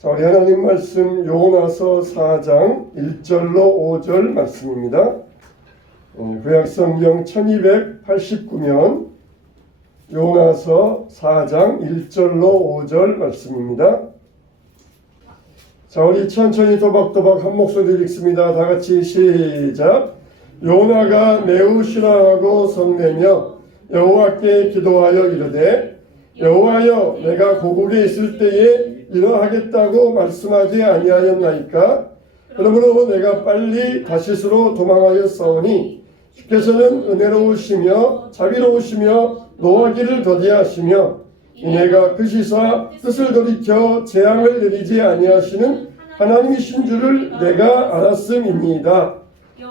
자, 우리 하나님 말씀 요나서 4장 1절로 5절 말씀입니다. 구약성경 1289면 요나서 4장 1절로 5절 말씀입니다. 자, 우리 천천히 도박도박 한 목소리 읽습니다. 다 같이 시작. 요나가 매우 싫어하고 성내며 여호와께 기도하여 이르되 여호와여, 내가 고국에 있을 때에 이러하겠다고 말씀하지 아니하였나이까? 그러므로 내가 빨리 다시스로 도망하였사오니 주께서는 은혜로우시며 자비로우시며 노하기를 더디하시며 이내가 그시사 뜻을 돌이켜 재앙을 내리지 아니하시는 하나님이신 줄을 내가 알았음이니이다.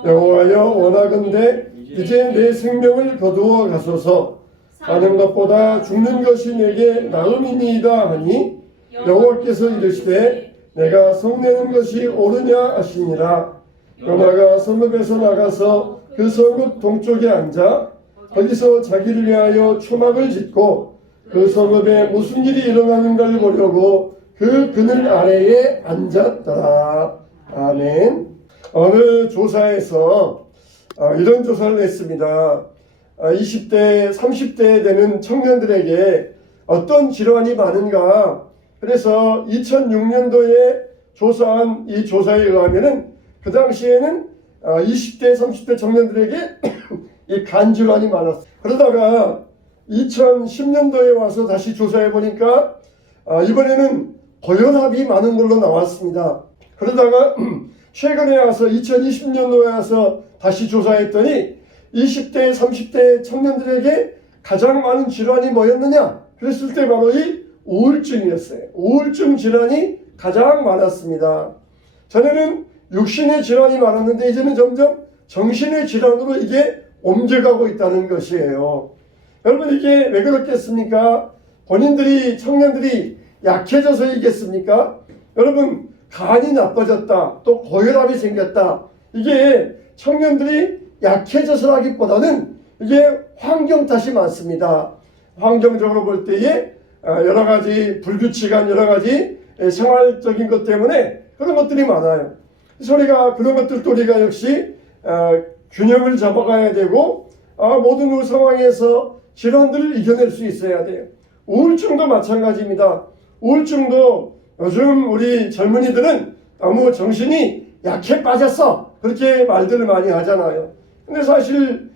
여호와여, 원하건대 이제 내 생명을 거두어 가소서. 사는 것보다 죽는 것이 내게 나음이니이다 하니 여호와께서 이르시되 내가 성내는 것이 옳으냐 하시니라. 요나가 성읍에서 나가서 그 성읍 동쪽에 앉아 거기서 자기를 위하여 초막을 짓고 그 성읍에 무슨 일이 일어나는가를 보려고 그 그늘 아래에 앉았더라. 아멘. 어느 조사에서 이런 조사를 했습니다. 20대, 30대 되는 청년들에게 어떤 질환이 많은가. 그래서 2006년도에 조사한 이 조사에 의하면은 그 당시에는 20대, 30대 청년들에게 이 간 질환이 많았어요. 그러다가 2010년도에 와서 다시 조사해 보니까 이번에는 고혈압이 많은 걸로 나왔습니다. 그러다가 최근에 와서 2020년도에 와서 다시 조사했더니 20대, 30대 청년들에게 가장 많은 질환이 뭐였느냐? 그랬을 때 바로 이 우울증이었어요. 우울증 질환이 가장 많았습니다. 전에는 육신의 질환이 많았는데 이제는 점점 정신의 질환으로 이게 옮겨가고 있다는 것이에요. 여러분, 이게 왜 그렇겠습니까? 본인들이, 청년들이 약해져서이겠습니까? 여러분, 간이 나빠졌다, 또 고혈압이 생겼다. 이게 청년들이 약해져서라기보다는 이게 환경 탓이 많습니다. 환경적으로 볼 때에 여러 가지 불규칙한 여러 가지 생활적인 것 때문에 그런 것들이 많아요. 그래서 우리가 그런 것들도 우리가 역시 균형을 잡아가야 되고 모든 상황에서 질환들을 이겨낼 수 있어야 돼요. 우울증도 마찬가지입니다. 우울증도 요즘 우리 젊은이들은 너무 정신이 약해 빠졌어, 그렇게 말들을 많이 하잖아요. 근데 사실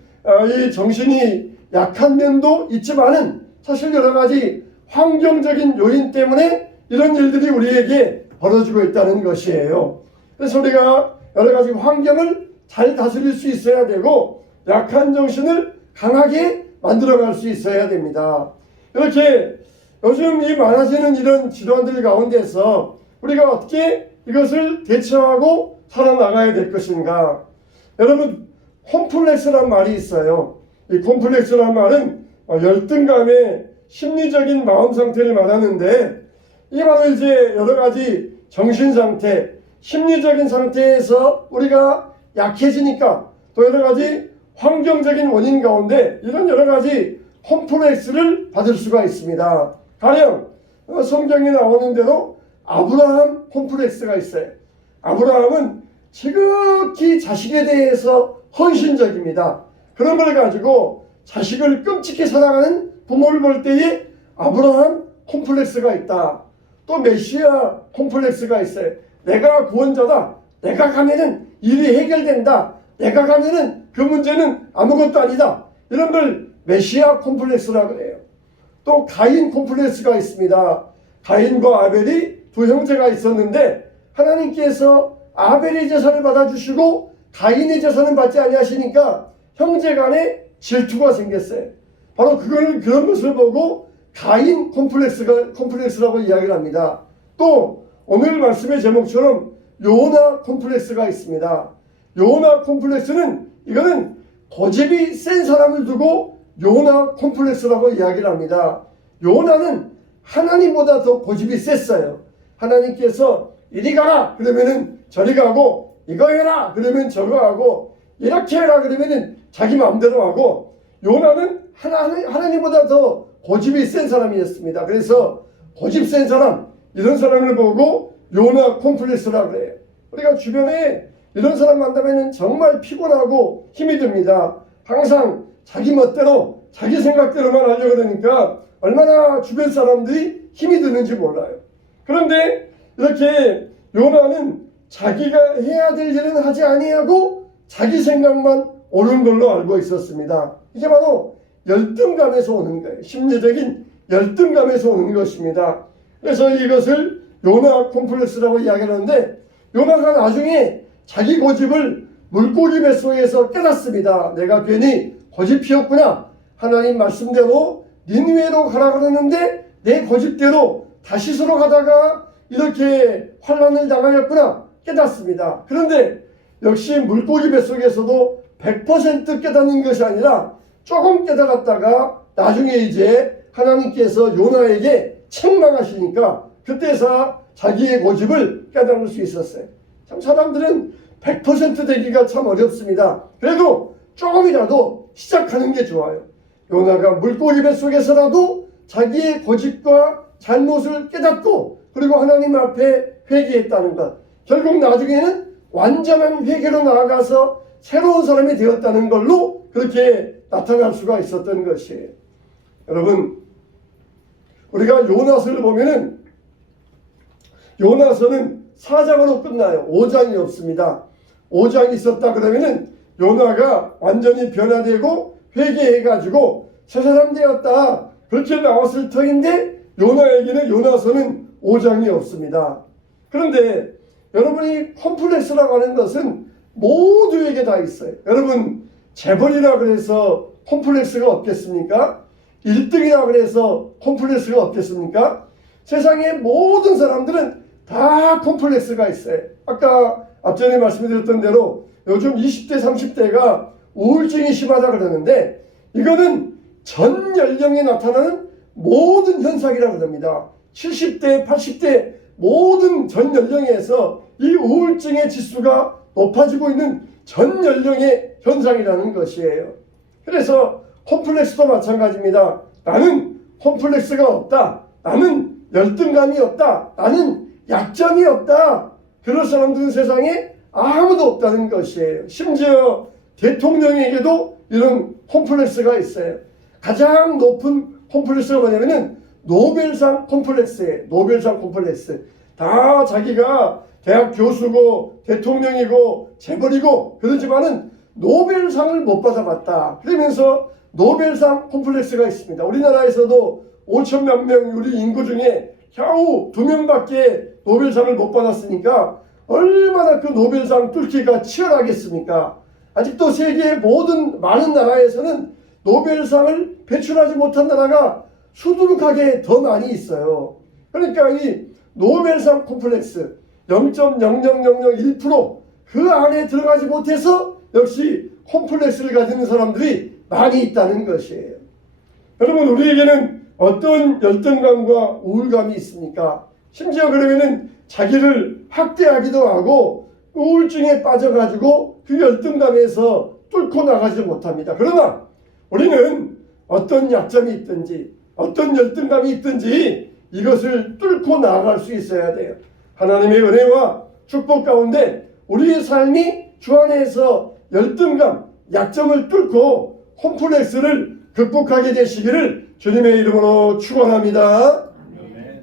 이 정신이 약한 면도 있지만은 사실 여러 가지 환경적인 요인 때문에 이런 일들이 우리에게 벌어지고 있다는 것이에요. 그래서 우리가 여러 가지 환경을 잘 다스릴 수 있어야 되고 약한 정신을 강하게 만들어갈 수 있어야 됩니다. 이렇게 요즘 이 많아지는 이런 질환들 가운데서 우리가 어떻게 이것을 대처하고 살아나가야 될 것인가? 여러분, 콤플렉스란 말이 있어요. 이 콤플렉스란 말은 열등감의 심리적인 마음 상태를 말하는데 이게 바로 이제 여러 가지 정신 상태, 심리적인 상태에서 우리가 약해지니까 또 여러 가지 환경적인 원인 가운데 이런 여러 가지 콤플렉스를 받을 수가 있습니다. 가령 성경에 나오는 대로 아브라함 콤플렉스가 있어요. 아브라함은 지극히 자식에 대해서 헌신적입니다. 그런 걸 가지고 자식을 끔찍히 사랑하는 부모를 볼 때에 아브라함 콤플렉스가 있다. 또 메시아 콤플렉스가 있어요. 내가 구원자다. 내가 가면은 일이 해결된다. 내가 가면은 그 문제는 아무것도 아니다. 이런 걸 메시아 콤플렉스라고 해요. 또 가인 콤플렉스가 있습니다. 가인과 아벨이 두 형제가 있었는데 하나님께서 아벨의 제사를 받아주시고 가인의 제사는 받지 아니하시니까 형제 간에 질투가 생겼어요. 바로 그런 것을 보고 가인 콤플렉스라고 이야기를 합니다. 또 오늘 말씀의 제목처럼 요나 콤플렉스가 있습니다. 요나 콤플렉스는 이거는 고집이 센 사람을 두고 요나 콤플렉스라고 이야기를 합니다. 요나는 하나님보다 더 고집이 셌어요. 하나님께서 이리 가라 그러면은 저리 가고, 이거 해라 그러면 저거 하고, 이렇게 해라 그러면은 자기 마음대로 하고, 요나는 하나님보다 더 고집이 센 사람이었습니다. 그래서 고집 센 사람, 이런 사람을 보고 요나 콤플렉스라고 그래요. 우리가 주변에 이런 사람 만나면 정말 피곤하고 힘이 듭니다. 항상 자기 멋대로 자기 생각대로만 하려고 그러니까 얼마나 주변 사람들이 힘이 드는지 몰라요. 그런데 이렇게 요나는 자기가 해야 될 일은 하지 아니하고 자기 생각만 옳은 걸로 알고 있었습니다. 이게 바로 열등감에서 오는 거예요. 심리적인 열등감에서 오는 것입니다. 그래서 이것을 요나 콤플렉스라고 이야기하는데, 요나가 나중에 자기 고집을 물고기 뱃속에서 깨닫습니다. 내가 괜히 고집 피웠구나. 하나님 말씀대로 니느웨로 가라 그러는데 내 고집대로 다시스로 가다가 이렇게 환난을 당하였구나 깨닫습니다. 그런데 역시 물고기 뱃속에서도 100% 깨닫는 것이 아니라 조금 깨달았다가 나중에 이제 하나님께서 요나에게 책망하시니까 그때서 자기의 고집을 깨달을 수 있었어요. 참 사람들은 100% 되기가 참 어렵습니다. 그래도 조금이라도 시작하는 게 좋아요. 요나가 물고기 뱃속에서라도 자기의 고집과 잘못을 깨닫고 그리고 하나님 앞에 회개했다는 것. 결국 나중에는 완전한 회개로 나아가서 새로운 사람이 되었다는 걸로 그렇게 나타날 수가 있었던 것이에요. 여러분, 우리가 요나서를 보면은 요나서는 4장으로 끝나요. 5장이 없습니다. 5장이 있었다 그러면은 요나가 완전히 변화되고 회개해가지고 새 사람 되었다 그렇게 나왔을 터인데 요나에게는 요나서는 5장이 없습니다. 그런데 여러분이 콤플렉스라고 하는 것은 모두에게 다 있어요. 여러분 재벌이라 그래서 콤플렉스가 없겠습니까? 1등이라 그래서 콤플렉스가 없겠습니까? 세상의 모든 사람들은 다 콤플렉스가 있어요. 아까 앞전에 말씀드렸던 대로 요즘 20대 30대가 우울증이 심하다 그러는데 이거는 전 연령에 나타나는 모든 현상이라고 합니다. 70대 80대 모든 전 연령에서 이 우울증의 지수가 높아지고 있는 전 연령의 현상이라는 것이에요. 그래서 콤플렉스도 마찬가지입니다. 나는 콤플렉스가 없다. 나는 열등감이 없다. 나는 약점이 없다. 그런 사람들은 세상에 아무도 없다는 것이에요. 심지어 대통령에게도 이런 콤플렉스가 있어요. 가장 높은 콤플렉스가 뭐냐면은 노벨상 콤플렉스예요. 노벨상 콤플렉스. 다 자기가 대학 교수고 대통령이고 재벌이고 그러지만은 노벨상을 못 받아봤다. 그러면서 노벨상 콤플렉스가 있습니다. 우리나라에서도 5천만 명 우리 인구 중에 겨우 2명밖에 노벨상을 못 받았으니까 얼마나 그 노벨상 뚫기가 치열하겠습니까? 아직도 세계의 모든 많은 나라에서는 노벨상을 배출하지 못한 나라가 수두룩하게 더 많이 있어요. 그러니까 이 노벨상 콤플렉스 0.00001%그 안에 들어가지 못해서 역시 콤플렉스를 가지는 사람들이 많이 있다는 것이에요. 여러분 우리에게는 어떤 열등감과 우울감이 있습니까? 심지어 그러면은 자기를 학대하기도 하고 우울증에 빠져가지고 그 열등감에서 뚫고 나가지 못합니다. 그러나 우리는 어떤 약점이 있든지 어떤 열등감이 있든지 이것을 뚫고 나아갈 수 있어야 돼요. 하나님의 은혜와 축복 가운데 우리의 삶이 주 안에서 열등감, 약점을 뚫고 콤플렉스를 극복하게 되시기를 주님의 이름으로 축원합니다.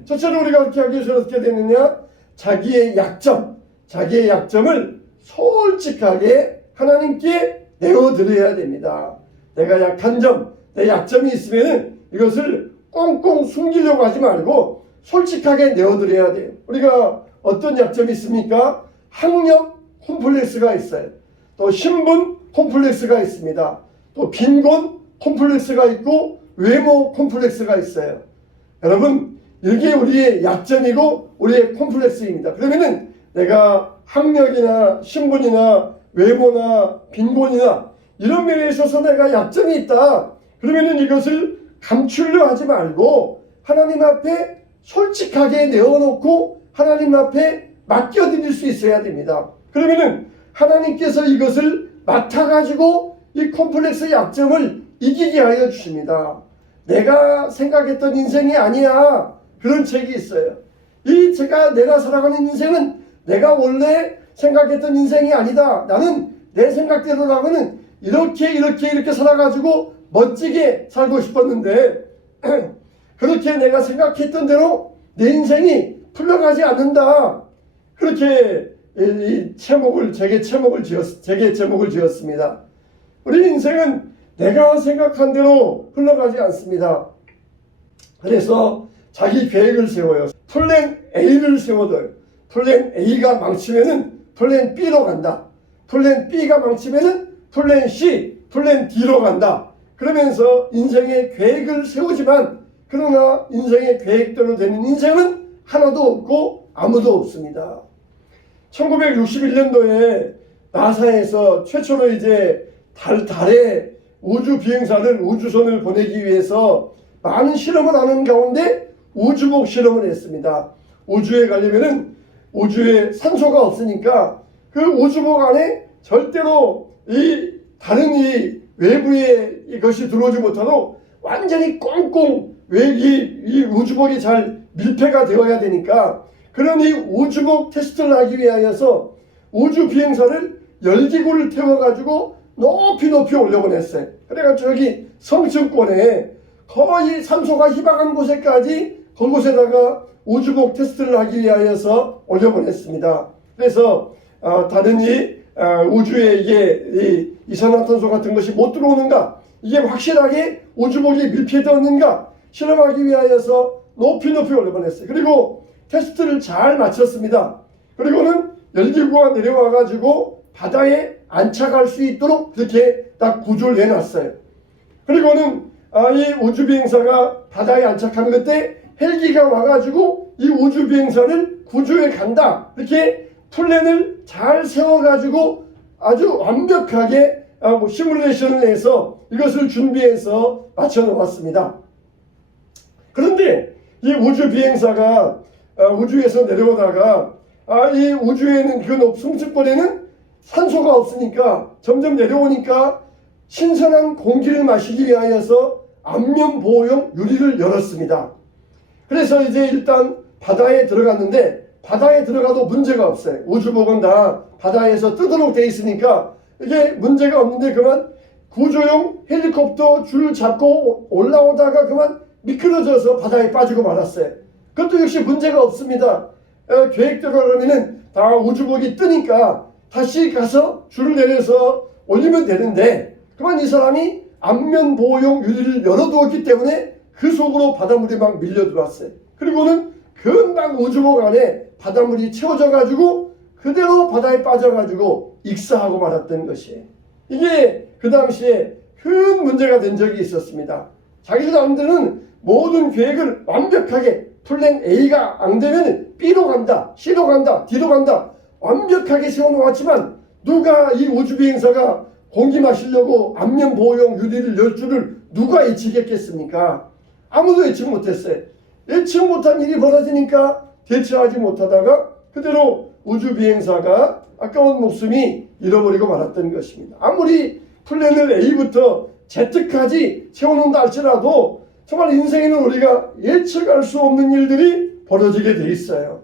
첫째로 우리가 어떻게 하기 위해서 어떻게 되느냐? 자기의 약점을 솔직하게 하나님께 내어드려야 됩니다. 내가 약한 점, 내 약점이 있으면 이것을 꽁꽁 숨기려고 하지 말고 솔직하게 내어드려야 돼요. 우리가 어떤 약점이 있습니까? 학력 콤플렉스가 있어요. 또 신분 콤플렉스가 있습니다. 또 빈곤 콤플렉스가 있고 외모 콤플렉스가 있어요. 여러분 이게 우리의 약점이고 우리의 콤플렉스입니다. 그러면은 내가 학력이나 신분이나 외모나 빈곤이나 이런 면에 있어서 내가 약점이 있다. 그러면은 이것을 감추려 하지 말고 하나님 앞에 솔직하게 내어놓고 하나님 앞에 맡겨드릴 수 있어야 됩니다. 그러면은 하나님께서 이것을 맡아가지고 이 콤플렉스의 약점을 이기게 하여 주십니다. 내가 생각했던 인생이 아니야. 그런 책이 있어요. 내가 살아가는 인생은 내가 원래 생각했던 인생이 아니다. 나는 내 생각대로라면은 이렇게 살아가지고 멋지게 살고 싶었는데 그렇게 내가 생각했던 대로 내 인생이 풀려가지 않는다. 그렇게 제게 제목을 지었습니다. 우리 인생은 내가 생각한 대로 흘러가지 않습니다. 그래서 자기 계획을 세워요. 플랜 A를 세워둬요. 플랜 A가 망치면은 플랜 B로 간다. 플랜 B가 망치면은 플랜 C, 플랜 D로 간다. 그러면서 인생의 계획을 세우지만 그러나 인생의 계획대로 되는 인생은 하나도 없고 아무도 없습니다. 1961년도에 나사에서 최초로 이제 달에 우주 비행사를 우주선을 보내기 위해서 많은 실험을 하는 가운데 우주복 실험을 했습니다. 우주에 가려면은 우주에 산소가 없으니까 그 우주복 안에 절대로 다른 외부의 이것이 들어오지 못하도록 완전히 꽁꽁 이 우주복이 잘 밀폐가 되어야 되니까 그런 이 우주복 테스트를 하기 위하여서 우주 비행사를 열기구를 태워가지고 높이 올려보냈어요. 그래가지고 저기 성층권에 거의 산소가 희박한 곳에까지 그곳에다가 우주복 테스트를 하기 위하여서 올려보냈습니다. 그래서 다른 우주에 이게 이산화탄소 같은 것이 못 들어오는가, 이게 확실하게 우주복이 밀폐되었는가 실험하기 위하여서 높이 올려보냈어요. 그리고 테스트를 잘 마쳤습니다. 그리고는 열기구가 내려와 가지고 바다에 안착할 수 있도록 그렇게 딱 구조를 해놨어요. 그리고는 이 우주비행사가 바다에 안착하는 그때 헬기가 와가지고 이 우주비행사를 구조해 간다. 이렇게 플랜을 잘 세워가지고 아주 완벽하게 시뮬레이션을 해서 이것을 준비해서 맞춰놓았습니다. 그런데 이 우주비행사가 우주에서 내려오다가 이 우주에는 그 성층권에는 산소가 없으니까 점점 내려오니까 신선한 공기를 마시기 위하여서 안면보호용 유리를 열었습니다. 그래서 이제 일단 바다에 들어갔는데 바다에 들어가도 문제가 없어요. 우주복은 다 바다에서 뜨도록 돼 있으니까 이게 문제가 없는데 그만 구조용 헬리콥터 줄 잡고 올라오다가 그만 미끄러져서 바다에 빠지고 말았어요. 그것도 역시 문제가 없습니다. 계획대로 하면은 다 우주복이 뜨니까 다시 가서 줄을 내려서 올리면 되는데 그만 이 사람이 안면보호용 유리를 열어두었기 때문에 그 속으로 바닷물이 막 밀려 들어왔어요. 그리고는 금방 우주복 안에 바닷물이 채워져 가지고 그대로 바다에 빠져 가지고 익사하고 말았던 것이에요. 이게 그 당시에 큰 문제가 된 적이 있었습니다. 자기들 남들은 모든 계획을 완벽하게 플랜 A가 안 되면 B로 간다, C로 간다, D로 간다 완벽하게 세워놓았지만 누가 이 우주비행사가 공기 마시려고 안면보호용 유리를 열 줄을 누가 예측했겠습니까? 아무도 예측 못했어요. 예측 못한 일이 벌어지니까 대처하지 못하다가 그대로 우주비행사가 아까운 목숨이 잃어버리고 말았던 것입니다. 아무리 플랜을 A부터 Z까지 세워놓는다 할지라도 정말 인생에는 우리가 예측할 수 없는 일들이 벌어지게 돼 있어요.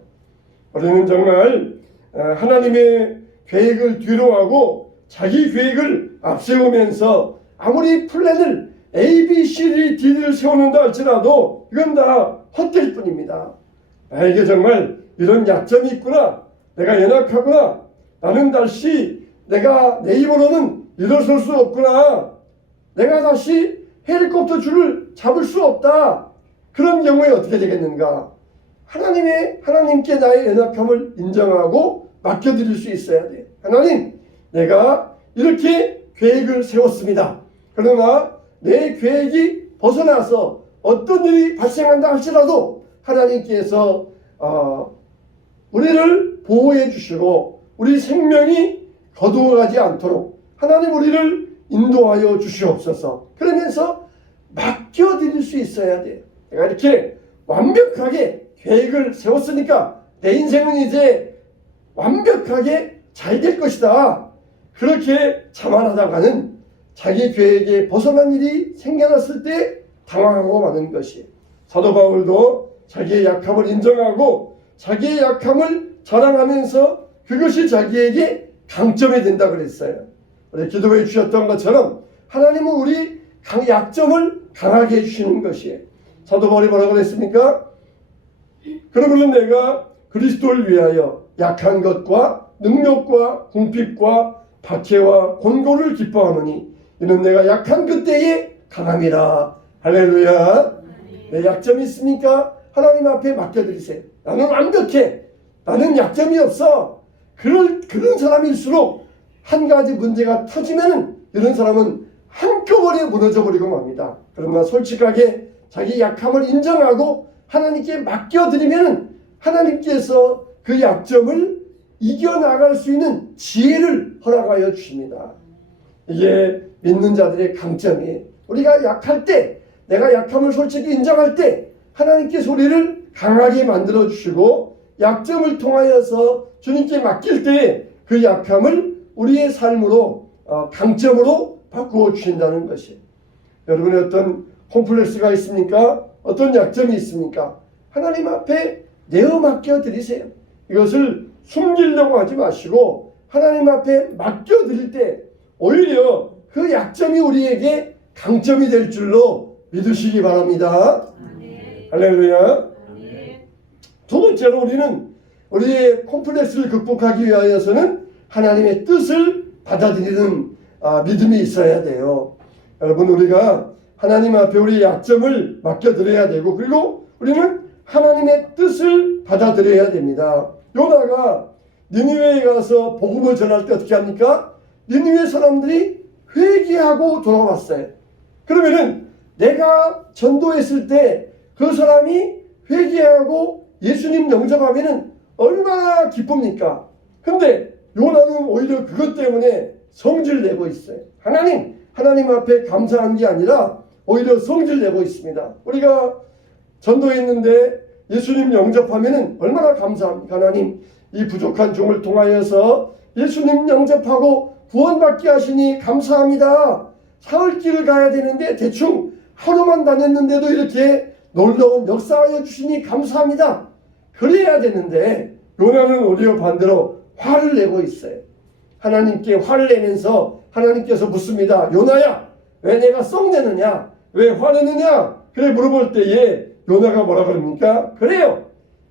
우리는 정말 하나님의 계획을 뒤로하고 자기 계획을 앞세우면서 아무리 플랜을 A, B, C, D를 세우는다 할지라도 이건 다 헛될 뿐입니다. 나에게 정말 이런 약점이 있구나. 내가 연약하구나. 나는 다시 내가 내 힘으로는 일어설 수 없구나. 내가 다시 헬리콥터 줄을 잡을 수 없다. 그런 경우에 어떻게 되겠는가? 하나님께 나의 연약함을 인정하고 맡겨드릴 수 있어야 돼. 하나님, 내가 이렇게 계획을 세웠습니다. 그러나 내 계획이 벗어나서 어떤 일이 발생한다 할지라도 하나님께서 우리를 보호해 주시고 우리 생명이 거두어가지 않도록 하나님 우리를 인도하여 주시옵소서. 그러면서 맡겨드릴 수 있어야 돼요. 내가 이렇게 완벽하게 계획을 세웠으니까 내 인생은 이제 완벽하게 잘 될 것이다. 그렇게 자만하다가는 자기 계획에 벗어난 일이 생겨났을 때 당황하고 마는 것이 사도 바울도 자기의 약함을 인정하고 자기의 약함을 자랑하면서 그것이 자기에게 강점이 된다 그랬어요. 우리 기도해 주셨던 것처럼 하나님은 우리 약점을 강하게 해주시는 것이에요. 사도 바울이 뭐라고 그랬습니까? 그러므로 내가 그리스도를 위하여 약한 것과 능력과 궁핍과 박해와 곤고를 기뻐하노니 이는 내가 약한 그때에 강함이라. 할렐루야. 내 약점이 있습니까? 하나님 앞에 맡겨드리세요. 나는 완벽해. 나는 약점이 없어. 그런 사람일수록 한 가지 문제가 터지면 이런 사람은 한꺼번에 무너져 버리고 맙니다. 그러나 솔직하게 자기 약함을 인정하고 하나님께 맡겨드리면 하나님께서 그 약점을 이겨나갈 수 있는 지혜를 허락하여 주십니다. 이게 믿는 자들의 강점이에요. 우리가 약할 때, 내가 약함을 솔직히 인정할 때 하나님께서 우리를 강하게 만들어 주시고 약점을 통하여서 주님께 맡길 때 그 약함을 우리의 삶으로 강점으로 바꾸어 주신다는 것이에요. 여러분의 어떤 콤플렉스가 있습니까? 어떤 약점이 있습니까? 하나님 앞에 내어 맡겨드리세요. 이것을 숨기려고 하지 마시고 하나님 앞에 맡겨드릴 때 오히려 그 약점이 우리에게 강점이 될 줄로 믿으시기 바랍니다. 할렐루야. 두 번째로 우리는 우리의 콤플렉스를 극복하기 위하여서는 하나님의 뜻을 받아들이는 믿음이 있어야 돼요. 여러분, 우리가 하나님 앞에 우리의 약점을 맡겨드려야 되고, 그리고 우리는 하나님의 뜻을 받아들여야 됩니다. 요나가 니느웨에 가서 복음을 전할 때 어떻게 합니까? 니느웨 사람들이 회개하고 돌아왔어요. 그러면은 내가 전도했을 때 그 사람이 회개하고 예수님 영접하면은 얼마나 기쁩니까? 근데 요나는 오히려 그것 때문에 성질 내고 있어요. 하나님 앞에 감사한 게 아니라 오히려 성질 내고 있습니다. 우리가 전도했는데 예수님 영접하면은 얼마나 감사합니까? 하나님, 이 부족한 종을 통하여서 예수님 영접하고 구원받게 하시니 감사합니다. 사흘길을 가야 되는데 대충 하루만 다녔는데도 이렇게 놀라운 역사하여 주시니 감사합니다. 그래야 되는데 요나는 오히려 반대로 화를 내고 있어요. 하나님께 화를 내면서 하나님께서 묻습니다. 요나야, 왜 내가 썩내느냐? 왜 화내느냐? 그래 물어볼 때에 요나가 뭐라 그럽니까? 그래요.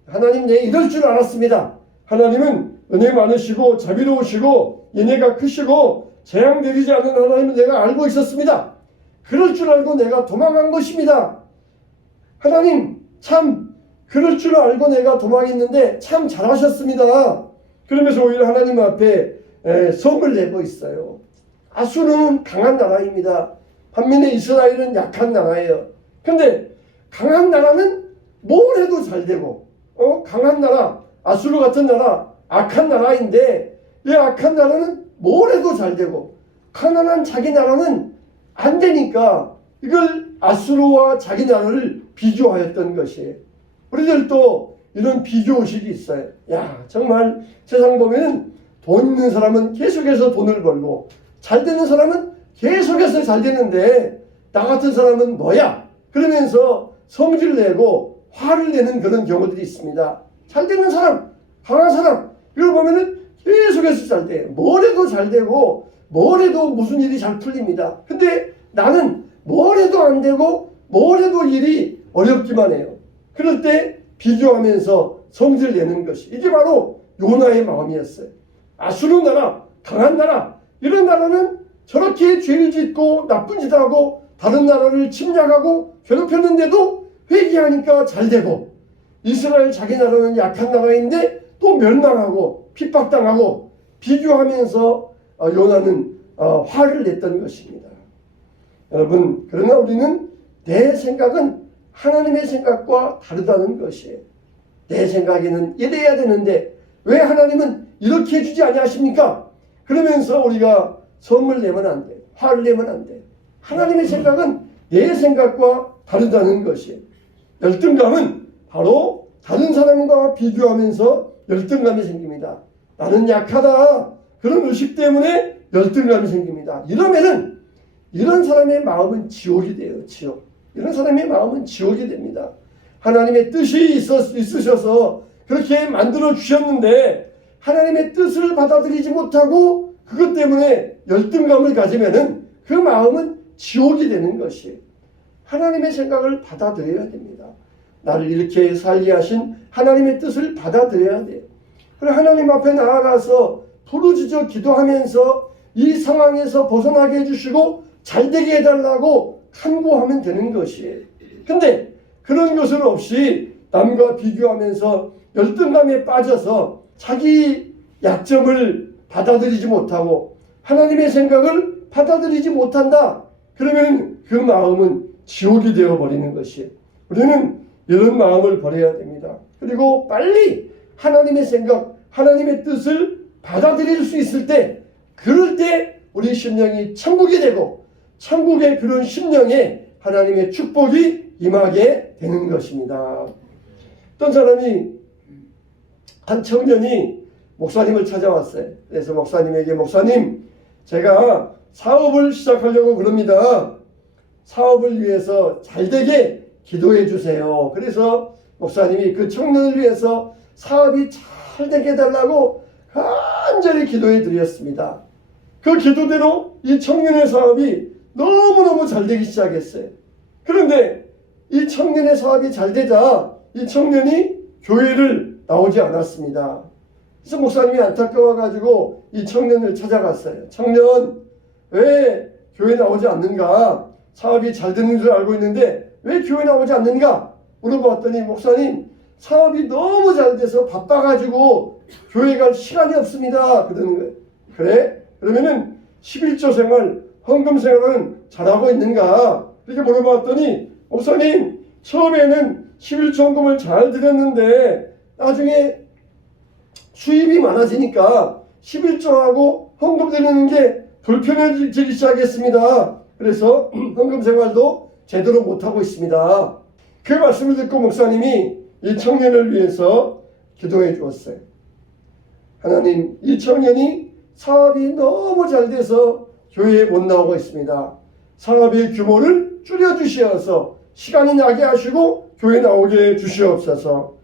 하나님, 내 이럴 줄 알았습니다. 하나님은 은혜 많으시고 자비로우시고 은혜가 크시고 재앙 내리지 않는 하나님은 내가 알고 있었습니다. 그럴 줄 알고 내가 도망간 것입니다. 하나님, 참 그럴 줄 알고 내가 도망했는데 참 잘하셨습니다. 그러면서 오히려 하나님 앞에 성을 내고 있어요. 아수르는 강한 나라입니다. 반면에 이스라엘은 약한 나라예요. 근데 강한 나라는 뭘 해도 잘 되고, 강한 나라, 아수르 같은 나라, 악한 나라인데 이 악한 나라는 뭘 해도 잘 되고 가난한 자기 나라는 안 되니까 이걸 아수르와 자기 나라를 비교하였던 것이에요. 우리들도 이런 비교의식이 있어요. 야, 정말 세상 보면은 돈 있는 사람은 계속해서 돈을 벌고 잘 되는 사람은 계속해서 잘 되는데 나 같은 사람은 뭐야? 그러면서 성질 내고 화를 내는 그런 경우들이 있습니다. 잘 되는 사람, 강한 사람, 이걸 보면은 계속해서 잘 돼요. 뭘 해도 잘 되고 뭘 해도 무슨 일이 잘 풀립니다. 근데 나는 뭘 해도 안 되고 뭘 해도 일이 어렵기만 해요. 그럴 때 비교하면서 성질 내는 것이, 이게 바로 요나의 마음이었어요. 아수르 나라, 강한 나라, 이런 나라는 저렇게 죄를 짓고 나쁜 짓 하고 다른 나라를 침략하고 괴롭혔는데도 회개하니까 잘 되고, 이스라엘 자기 나라는 약한 나라인데 또 멸망하고 핍박당하고, 비교하면서 요나는 화를 냈던 것입니다. 여러분, 그러나 우리는 내 생각은 하나님의 생각과 다르다는 것이에요. 내 생각에는 이래야 되는데 왜 하나님은 이렇게 해주지 아니하십니까? 그러면서 우리가 성을 내면 안 돼. 화를 내면 안 돼. 하나님의 생각은 내 생각과 다르다는 것이에요. 열등감은 바로 다른 사람과 비교하면서 열등감이 생깁니다. 나는 약하다. 그런 의식 때문에 열등감이 생깁니다. 이러면은 이런 사람의 마음은 지옥이 돼요. 지옥. 이런 사람의 마음은 지옥이 됩니다. 하나님의 뜻이 있으셔서 그렇게 만들어 주셨는데 하나님의 뜻을 받아들이지 못하고 그것 때문에 열등감을 가지면은 그 마음은 지옥이 되는 것이에요. 하나님의 생각을 받아들여야 됩니다. 나를 이렇게 살게 하신 하나님의 뜻을 받아들여야 돼요. 그리고 하나님 앞에 나아가서 부르짖어 기도하면서 이 상황에서 벗어나게 해주시고 잘되게 해달라고 간구하면 되는 것이에요. 근데 그런 것은 없이 남과 비교하면서 열등감에 빠져서 자기 약점을 받아들이지 못하고 하나님의 생각을 받아들이지 못한다. 그러면 그 마음은 지옥이 되어버리는 것이에요. 우리는 이런 마음을 버려야 됩니다. 그리고 빨리 하나님의 생각, 하나님의 뜻을 받아들일 수 있을 때, 그럴 때 우리 심령이 천국이 되고 천국의 그런 심령에 하나님의 축복이 임하게 되는 것입니다. 어떤 사람이, 한 청년이 목사님을 찾아왔어요. 그래서 목사님에게, 목사님, 제가 사업을 시작하려고 그럽니다. 사업을 위해서 잘되게 기도해 주세요. 그래서 목사님이 그 청년을 위해서 사업이 잘되게 해달라고 간절히 기도해 드렸습니다. 그 기도대로 이 청년의 사업이 너무너무 잘되기 시작했어요. 그런데 이 청년의 사업이 잘되자 이 청년이 교회를 나오지 않았습니다. 그래서 목사님이 안타까워가지고 이 청년을 찾아갔어요. 청년, 왜 교회 나오지 않는가? 사업이 잘 되는 줄 알고 있는데 왜 교회 나오지 않는가? 물어봤더니, 목사님, 사업이 너무 잘 돼서 바빠가지고 교회 갈 시간이 없습니다. 그러는 거예요. 그래? 그러면은 11조 생활, 헌금 생활은 잘하고 있는가? 이렇게 물어봤더니, 목사님, 처음에는 11조 헌금을 잘 드렸는데 나중에 수입이 많아지니까 11조하고 헌금 드리는 게 불편해지기 시작했습니다. 그래서 헌금 생활도 제대로 못하고 있습니다. 그 말씀을 듣고 목사님이 이 청년을 위해서 기도해 주었어요. 하나님, 이 청년이 사업이 너무 잘 돼서 교회에 못 나오고 있습니다. 사업의 규모를 줄여주시어서 시간이 나게 하시고 교회 나오게 주시옵소서.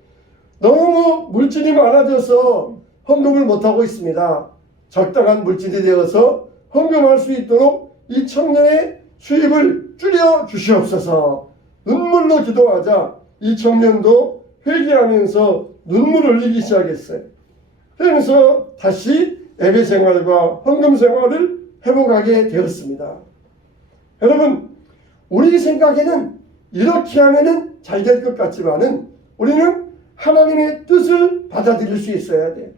너무 물질이 많아져서 헌금을 못하고 있습니다. 적당한 물질이 되어서 헌금할 수 있도록 이 청년의 수입을 줄여 주시옵소서. 눈물로 기도하자 이 청년도 회개하면서 눈물을 흘리기 시작했어요. 그러면서 다시 예배 생활과 헌금 생활을 회복하게 되었습니다. 여러분, 우리 생각에는 이렇게 하면은 잘 될 것 같지만은 우리는 하나님의 뜻을 받아들일 수 있어야 돼요.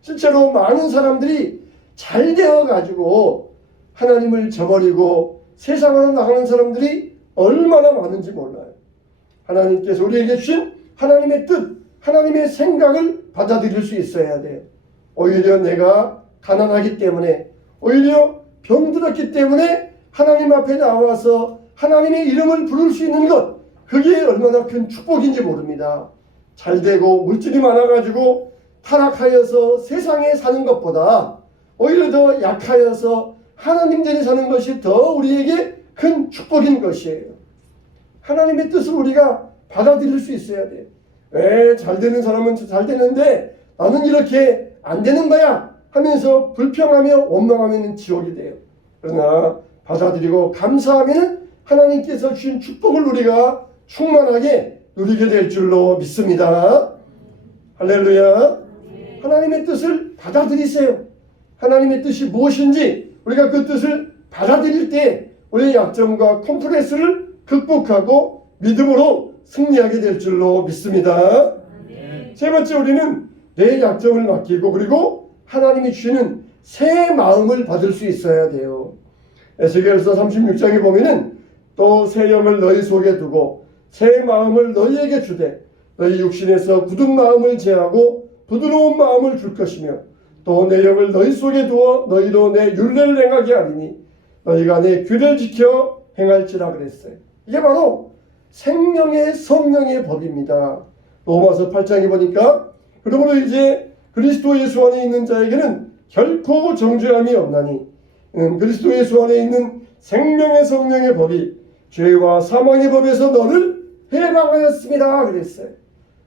실제로 많은 사람들이 잘 되어가지고 하나님을 저버리고 세상으로 나가는 사람들이 얼마나 많은지 몰라요. 하나님께서 우리에게 주신 하나님의 뜻, 하나님의 생각을 받아들일 수 있어야 돼요. 오히려 내가 가난하기 때문에, 오히려 병들었기 때문에 하나님 앞에 나와서 하나님의 이름을 부를 수 있는 것, 그게 얼마나 큰 축복인지 모릅니다. 잘되고 물질이 많아가지고 타락하여서 세상에 사는 것보다 오히려 더 약하여서 하나님 전에 사는 것이 더 우리에게 큰 축복인 것이에요. 하나님의 뜻을 우리가 받아들일 수 있어야 돼요. 왜 잘 되는 사람은 잘 되는데 나는 이렇게 안 되는 거야 하면서 불평하며 원망하면 지옥이 돼요. 그러나 받아들이고 감사하면 하나님께서 주신 축복을 우리가 충만하게 누리게 될 줄로 믿습니다. 할렐루야. 하나님의 뜻을 받아들이세요. 하나님의 뜻이 무엇인지 우리가 그 뜻을 받아들일 때 우리의 약점과 콤플렉스를 극복하고 믿음으로 승리하게 될 줄로 믿습니다. 세 번째, 우리는 내 약점을 맡기고 그리고 하나님이 주시는 새 마음을 받을 수 있어야 돼요. 에스겔서 36장에 보면은 또 새 영을 너희 속에 두고 새 마음을 너희에게 주되 너희 육신에서 굳은 마음을 제하고 부드러운 마음을 줄 것이며 또 내 영을 너희 속에 두어 너희로 내 율례를 행하게 하리니 너희가 내 규례를 지켜 행할지라 그랬어요. 이게 바로 생명의 성령의 법입니다. 로마서 8장에 보니까 그러므로 이제 그리스도 예수 안에 있는 자에게는 결코 정죄함이 없나니 그리스도 예수 안에 있는 생명의 성령의 법이 죄와 사망의 법에서 너를 해방하였습니다 그랬어요.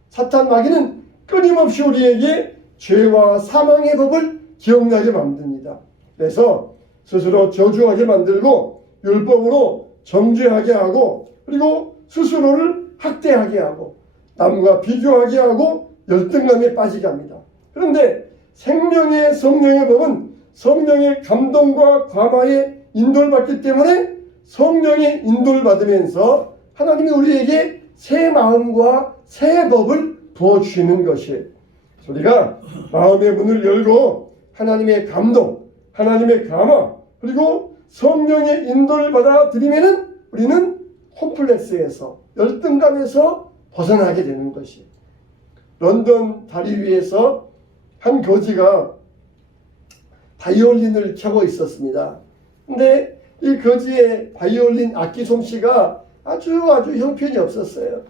사탄 마귀는 끊임없이 우리에게 죄와 사망의 법을 기억나게 만듭니다. 그래서 스스로 저주하게 만들고 율법으로 정죄하게 하고 그리고 스스로를 학대하게 하고 남과 비교하게 하고 열등감에 빠지게 합니다. 그런데 생명의 성령의 법은 성령의 감동과 감화에 인도를 받기 때문에 성령의 인도를 받으면서 하나님이 우리에게 새 마음과 새 법을 부어주시는 것이에요. 우리가 마음의 문을 열고 하나님의 감동, 하나님의 감화 그리고 성령의 인도를 받아들이면은 우리는 콤플렉스에서 열등감에서 벗어나게 되는 것이에요. 런던 다리 위에서 한 거지가 바이올린을 켜고 있었습니다. 근데 이 거지의 바이올린 악기 솜씨가 아주 형편이 없었어요.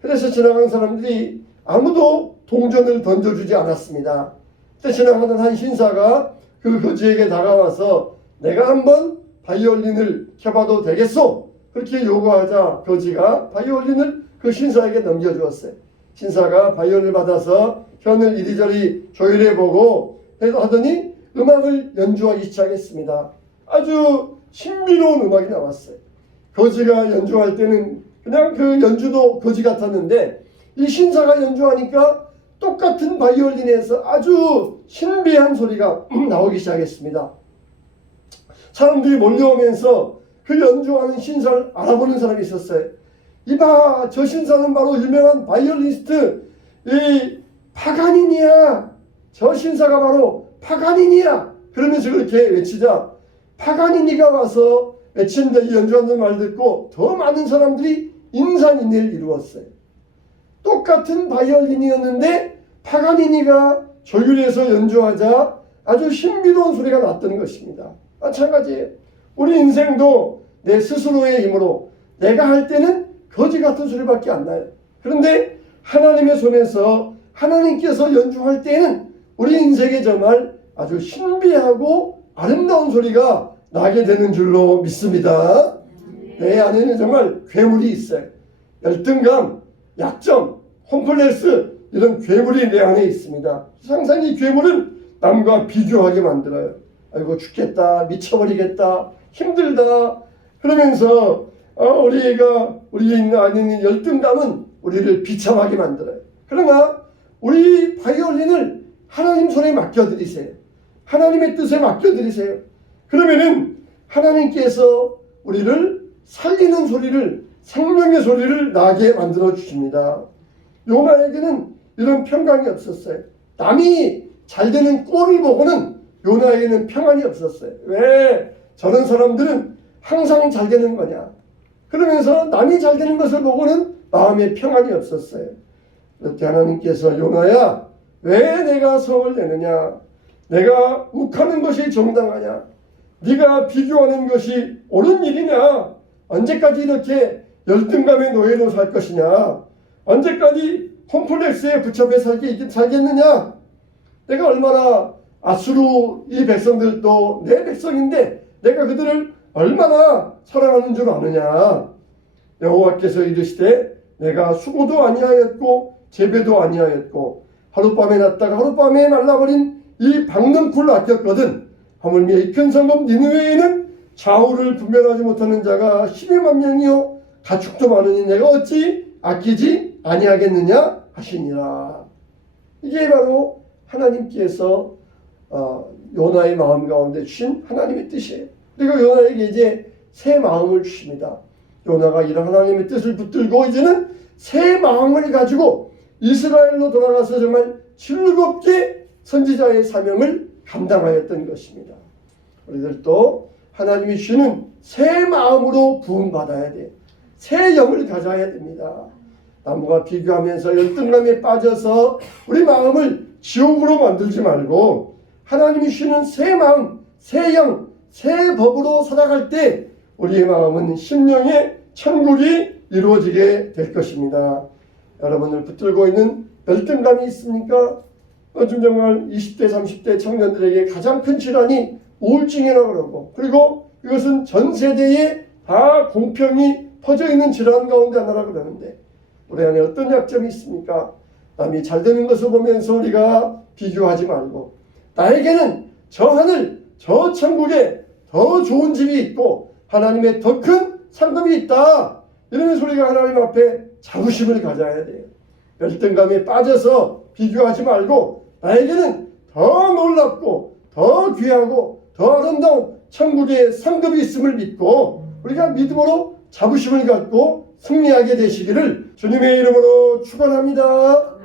그래서 지나간 사람들이 아무도 동전을 던져주지 않았습니다. 그때 지나가는 한 신사가 그 거지에게 다가와서 내가 한번 바이올린을 켜봐도 되겠소? 그렇게 요구하자 거지가 바이올린을 그 신사에게 넘겨주었어요. 신사가 바이올린을 받아서 현을 이리저리 조율해보고 하더니 음악을 연주하기 시작했습니다. 아주 신비로운 음악이 나왔어요. 거지가 연주할 때는 그냥 그 연주도 거지 같았는데 이 신사가 연주하니까 똑같은 바이올린에서 아주 신비한 소리가 나오기 시작했습니다. 사람들이 몰려오면서 그 연주하는 신사를 알아보는 사람이 있었어요. 이봐, 저 신사는 바로 유명한 바이올리니스트 이 파가니니야. 저 신사가 바로 파가니니야. 그러면서 그렇게 외치자 파가니니가 와서 외친다 이 연주하는 말 듣고 더 많은 사람들이 인산인해를 이루었어요. 똑같은 바이올린이었는데 파가니니가 조율해서 연주하자 아주 신비로운 소리가 났던 것입니다. 마찬가지예요. 우리 인생도 내 스스로의 힘으로 내가 할 때는 거지 같은 소리밖에 안 나요. 그런데 하나님의 손에서 하나님께서 연주할 때는 우리 인생에 정말 아주 신비하고 아름다운 소리가 나게 되는 줄로 믿습니다. 내 안에는 정말 괴물이 있어요. 열등감, 약점, 콤플렉스 이런 괴물이 내 안에 있습니다. 항상 이 괴물은 남과 비교하게 만들어요. 아이고 죽겠다, 미쳐버리겠다, 힘들다 그러면서 우리 안에 있는 열등감은 우리를 비참하게 만들어요. 그러나 우리 바이올린을 하나님 손에 맡겨드리세요. 하나님의 뜻에 맡겨드리세요. 그러면은 하나님께서 우리를 살리는 소리를 생명의 소리를 나게 만들어 주십니다. 요나에게는 이런 평강이 없었어요. 남이 잘 되는 꼴을 보고는 요나에게는 평안이 없었어요. 왜 저런 사람들은 항상 잘 되는 거냐. 그러면서 남이 잘 되는 것을 보고는 마음에 평안이 없었어요. 그렇게 하나님께서 요나야 왜 내가 성을 내느냐. 내가 욱하는 것이 정당하냐. 네가 비교하는 것이 옳은 일이냐. 언제까지 이렇게 열등감의 노예로 살 것이냐. 언제까지 콤플렉스에 붙잡혀 살겠느냐. 내가 얼마나 아수르 이 백성들도 내 백성인데 내가 그들을 얼마나 사랑하는 줄 아느냐. 여호와께서 이르시되 내가 수고도 아니하였고 재배도 아니하였고 하룻밤에 났다가 하룻밤에 말라버린 이 박넝쿨 아꼈거든. 하물며 이 큰 성읍 니느웨에는 좌우를 분별하지 못하는 자가 12만 명이요 가축도 많으니 내가 어찌 아끼지 아니하겠느냐 하시니라. 이게 바로 하나님께서 요나의 마음 가운데 주신 하나님의 뜻이에요. 그리고 요나에게 이제 새 마음을 주십니다. 요나가 이런 하나님의 뜻을 붙들고 이제는 새 마음을 가지고 이스라엘로 돌아가서 정말 즐겁게 선지자의 사명을 감당하였던 것입니다. 우리들도 하나님이 주시는 새 마음으로 부음받아야 돼요. 새 영을 가져야 됩니다. 남과 비교하면서 열등감에 빠져서 우리 마음을 지옥으로 만들지 말고 하나님이 주시는 새 마음, 새 영, 새 법으로 살아갈 때 우리의 마음은 심령의 천국이 이루어지게 될 것입니다. 여러분을 붙들고 있는 열등감이 있습니까? 요즘 정말 20대, 30대 청년들에게 가장 큰 질환이 우울증이라고 그러고 그리고 이것은 전 세대에 다 공평히 퍼져 있는 질환 가운데 하나라고 그러는데 우리 안에 어떤 약점이 있습니까? 남이 잘 되는 것을 보면서 우리가 비교하지 말고 나에게는 저 하늘, 저 천국에 더 좋은 집이 있고 하나님의 더 큰 상급이 있다. 이러면서 우리가 하나님 앞에 자부심을 가져야 돼요. 열등감에 빠져서 비교하지 말고 나에게는 더 놀랍고 더 귀하고 더 아름다운 천국의 상급이 있음을 믿고 우리가 믿음으로 자부심을 갖고 승리하게 되시기를 주님의 이름으로 축원합니다.